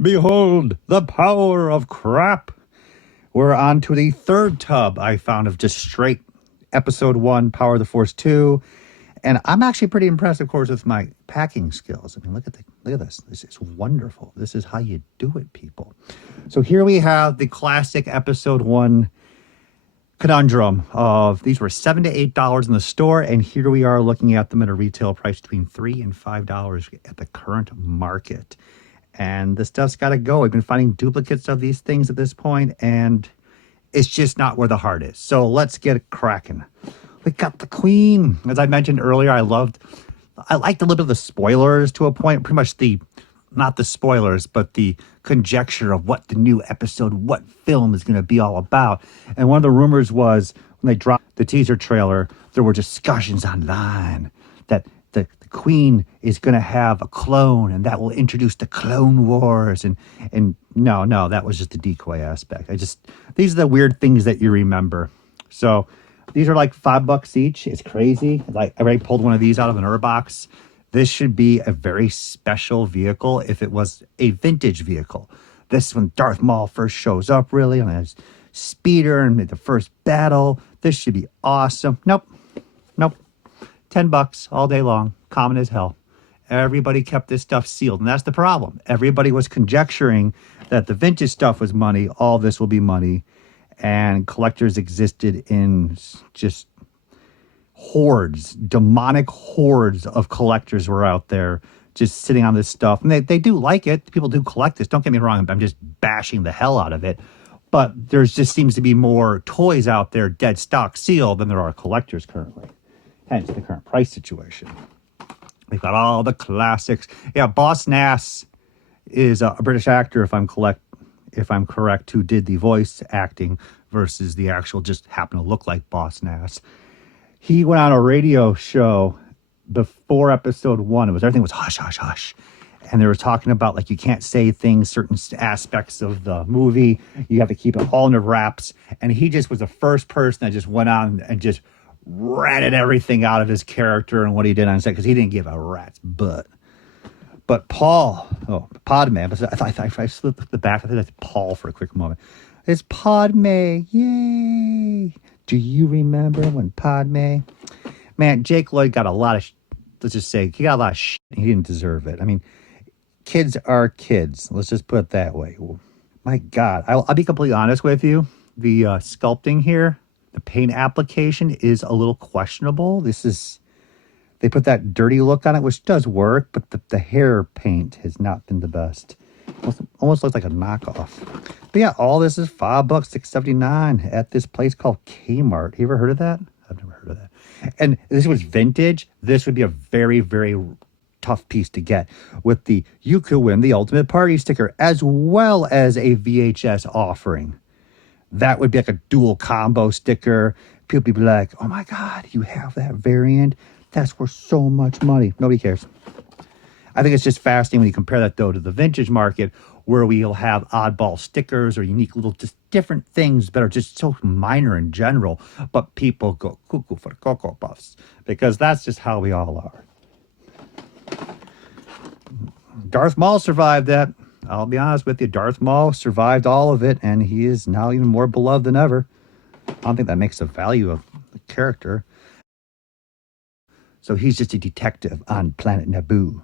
Behold the power of crap. We're on to the third tub I found of just straight episode 1, Power of the Force 2. And I'm actually pretty impressed, of course, with my packing skills. I mean, look at this. This is wonderful. This is how you do it, people. So here we have the classic episode 1 conundrum of these were $7 to $8 in the store, and here we are looking at them at a retail price between $3 and $5 at the current market. And the stuff's got to go. I've been finding duplicates of these things at this point, and it's just not where the heart is. So let's get it cracking. We got the Queen. As I mentioned earlier, I liked a little bit of the spoilers to a point. Pretty much not the spoilers, but the conjecture of what the new episode, what film is going to be all about. And one of the rumors was when they dropped the teaser trailer, there were discussions online that the Queen is going to have a clone, and that will introduce the Clone Wars. And no, that was just the decoy aspect. These are the weird things that you remember. So these are like $5 each. It's crazy. Like I already pulled one of these out of an box. This should be a very special vehicle if it was a vintage vehicle. This is when Darth Maul first shows up, really, on his speeder and the first battle. This should be awesome. Nope. $10 all day long. Common as hell. Everybody kept this stuff sealed, and that's the problem. Everybody was conjecturing that the vintage stuff was money. All this will be money. And collectors existed in just hordes, demonic hordes of collectors were out there just sitting on this stuff. And they do like it. People do collect this. Don't get me wrong. I'm just bashing the hell out of it. But there just seems to be more toys out there, dead stock sealed, than there are collectors currently. Hence the current price situation. We've got all the classics. Yeah, Boss Nass is a British actor, if I'm correct, who did the voice acting versus the actual just happen to look like Boss Nass. He went on a radio show before episode 1. Everything was hush, hush, hush. And they were talking about, like, you can't say things, certain aspects of the movie. You have to keep it all in the wraps. And he just was the first person that just went on and just ratted everything out of his character and what he did on set, because he didn't give a rat's butt. But Padme, I slipped the back. I think that's Paul for a quick moment. It's Padme, yay! Do you remember when Padme? Man, Jake Lloyd got a lot of, let's just say, he got a lot of shit. He didn't deserve it. I mean, kids are kids. Let's just put it that way. My God, I'll be completely honest with you. The sculpting here, the paint application is a little questionable. They put that dirty look on it, which does work, but the hair paint has not been the best. Almost looks like a knockoff. But yeah, all this is $5, $6.79 at this place called Kmart. You ever heard of that? I've never heard of that. And this was vintage. This would be a very, very tough piece to get. With the You Could Win the Ultimate Party sticker, as well as a VHS offering. That would be like a dual combo sticker. People would be like, oh my God, you have that variant? That's worth so much money. Nobody cares. I think it's just fascinating when you compare that, though, to the vintage market, where we'll have oddball stickers or unique little just different things that are just so minor in general, but people go cuckoo for the Cocoa Puffs, because that's just how we all are. Darth Maul survived that. I'll be honest with you. Darth Maul survived all of it, and he is now even more beloved than ever. I don't think that makes the value of the character. So he's just a detective on planet Naboo.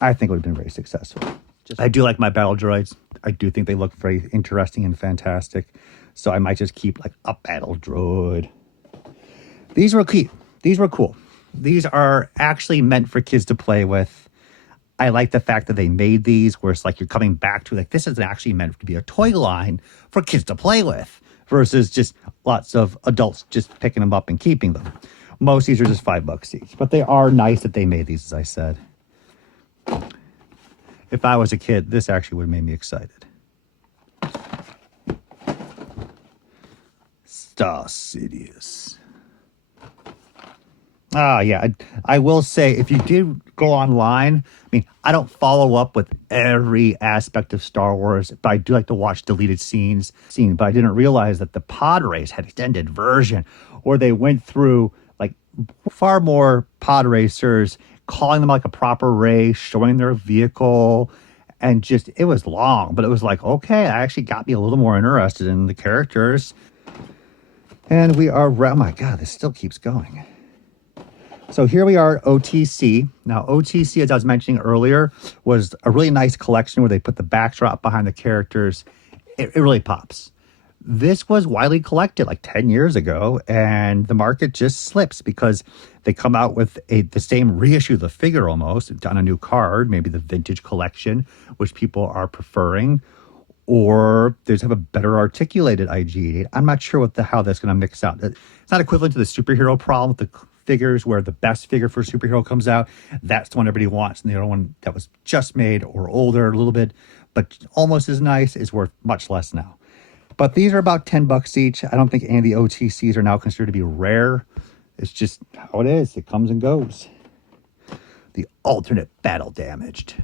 I think it would have been very successful. I do like my battle droids. I do think they look very interesting and fantastic. So I might just keep like a battle droid. These were cool. These are actually meant for kids to play with. I like the fact that they made these where it's like you're coming back to, like, this is actually meant to be a toy line for kids to play with versus just lots of adults just picking them up and keeping them. Most of these are just $5 each, but they are nice that they made these, as I said. If I was a kid, this actually would have made me excited. Star Sidious. Yeah, I will say, if you did go online, I mean, I don't follow up with every aspect of Star Wars, but I do like to watch deleted scenes. But I didn't realize that the pod race had extended version, or they went through like far more pod racers, calling them like a proper race, showing their vehicle, and just, it was long, but it was like, okay, it actually got me a little more interested in the characters. And we are, oh my God, this still keeps going. So here we are, OTC. Now, OTC, as I was mentioning earlier, was a really nice collection where they put the backdrop behind the characters. It really pops. This was widely collected like 10 years ago, and the market just slips because they come out with the same reissue of the figure almost on a new card, maybe the vintage collection, which people are preferring, or they just have a better articulated IG-88. I'm not sure how that's going to mix out. It's not equivalent to the superhero problem with the figures where the best figure for a superhero comes out. That's the one everybody wants, and the other one that was just made or older a little bit, but almost as nice, is worth much less now. But these are about $10 each. I don't think any of the OTCs are now considered to be rare. It's just how it is. It comes and goes. The alternate battle damaged.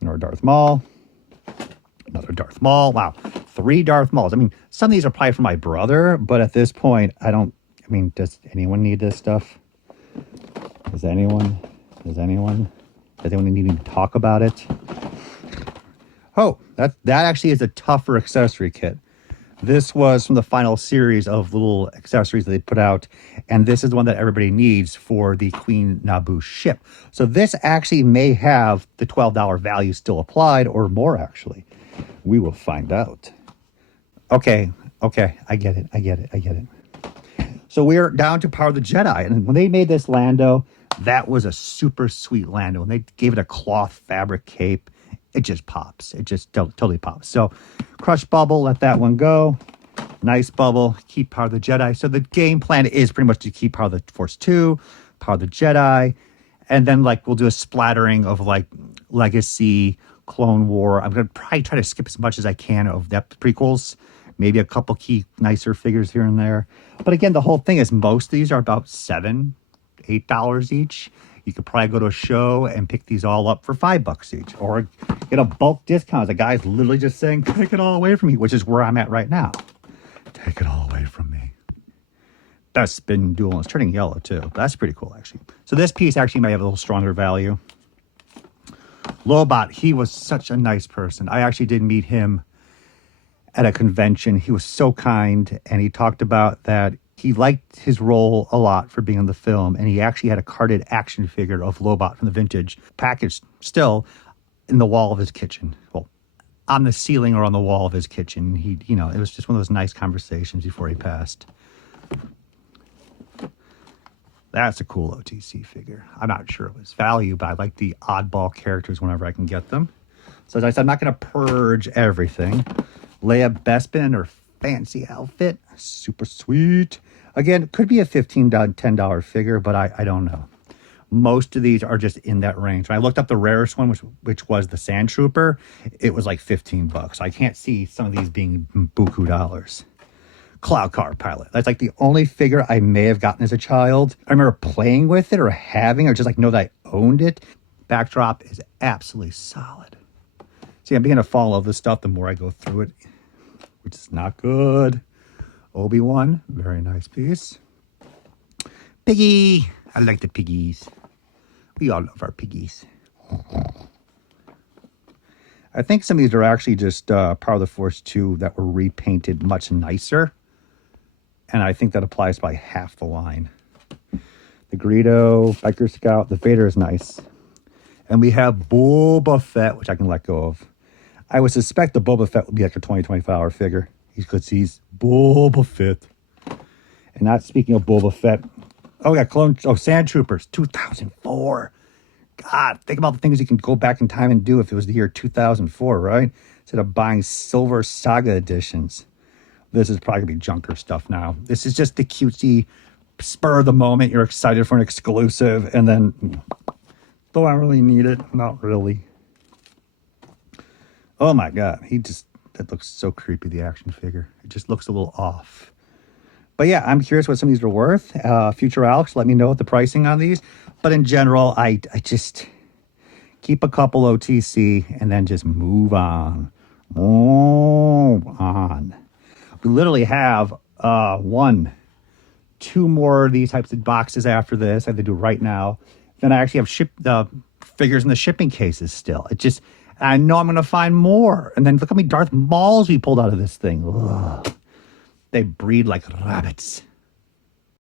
Another Darth Maul. Another Darth Maul. Wow. 3 Darth Mauls. I mean, some of these are probably for my brother, but at this point, does anyone need this stuff? Does anyone need to talk about it? Oh, that actually is a tougher accessory kit. This was from the final series of little accessories that they put out, and this is the one that everybody needs for the Queen Naboo ship. So this actually may have the $12 value still applied, or more actually. We will find out. Okay, I get it. So we're down to Power of the Jedi, and when they made this Lando, that was a super sweet Lando, and they gave it a cloth fabric cape. It just pops. It just totally pops. So Crush Bubble, let that one go. Nice Bubble, keep Power of the Jedi. So the game plan is pretty much to keep Power of the Force 2, Power of the Jedi, and then like we'll do a splattering of like Legacy, Clone War. I'm going to probably try to skip as much as I can of that prequels. Maybe a couple key nicer figures here and there. But again, the whole thing is most of these are about $7, $8 each. You could probably go to a show and pick these all up for $5 each, or get a bulk discount. The guy's literally just saying, take it all away from me, which is where I'm at right now. Take it all away from me. Best spin duel. It's turning yellow too. That's pretty cool, actually. So this piece actually might have a little stronger value. Lobot, he was such a nice person. I actually did meet him at a convention. He was so kind, and he talked about that he liked his role a lot for being in the film, and he actually had a carded action figure of Lobot from the vintage package still in the wall of his kitchen. Well, on the ceiling or on the wall of his kitchen. It was just one of those nice conversations before he passed. That's a cool OTC figure. I'm not sure of its value, but I like the oddball characters whenever I can get them. So as I said, I'm not going to purge everything. Leia Bespin in her fancy outfit. Super sweet. Again, it could be a $15, $10 figure, but I don't know. Most of these are just in that range. When I looked up the rarest one, which was the Sand Trooper, it was like $15. I can't see some of these being buku dollars. Cloud Car Pilot. That's like the only figure I may have gotten as a child. I remember playing with it or having, or just like know that I owned it. Backdrop is absolutely solid. See, I'm beginning to fall in love with this stuff the more I go through it, which is not good. Obi-Wan, very nice piece. Piggy. I like the piggies. We all love our piggies. I think some of these are actually just Power of the Force 2 that were repainted much nicer. And I think that applies by half the line. The Greedo, Biker Scout, the Vader is nice. And we have Boba Fett, which I can let go of. I would suspect the Boba Fett would be like a $20, $25 figure. Because he's Boba Fett. And not speaking of Boba Fett. Oh, yeah, Sand Troopers, 2004. God, think about the things you can go back in time and do if it was the year 2004, right? Instead of buying silver saga editions. This is probably going to be junker stuff now. This is just the cutesy spur of the moment. You're excited for an exclusive, and then, do I really need it? Not really. Oh my God, that looks so creepy, the action figure. It just looks a little off. But yeah, I'm curious what some of these are worth. Future Alex, let me know what the pricing on these. But in general, I just keep a couple OTC and then just move on. Move on. We literally have 2 more of these types of boxes after this. I have to do right now. Then I actually have figures in the shipping cases still. It just, I know I'm going to find more. And then look how many Darth Mauls we pulled out of this thing. Ugh. They breed like rabbits.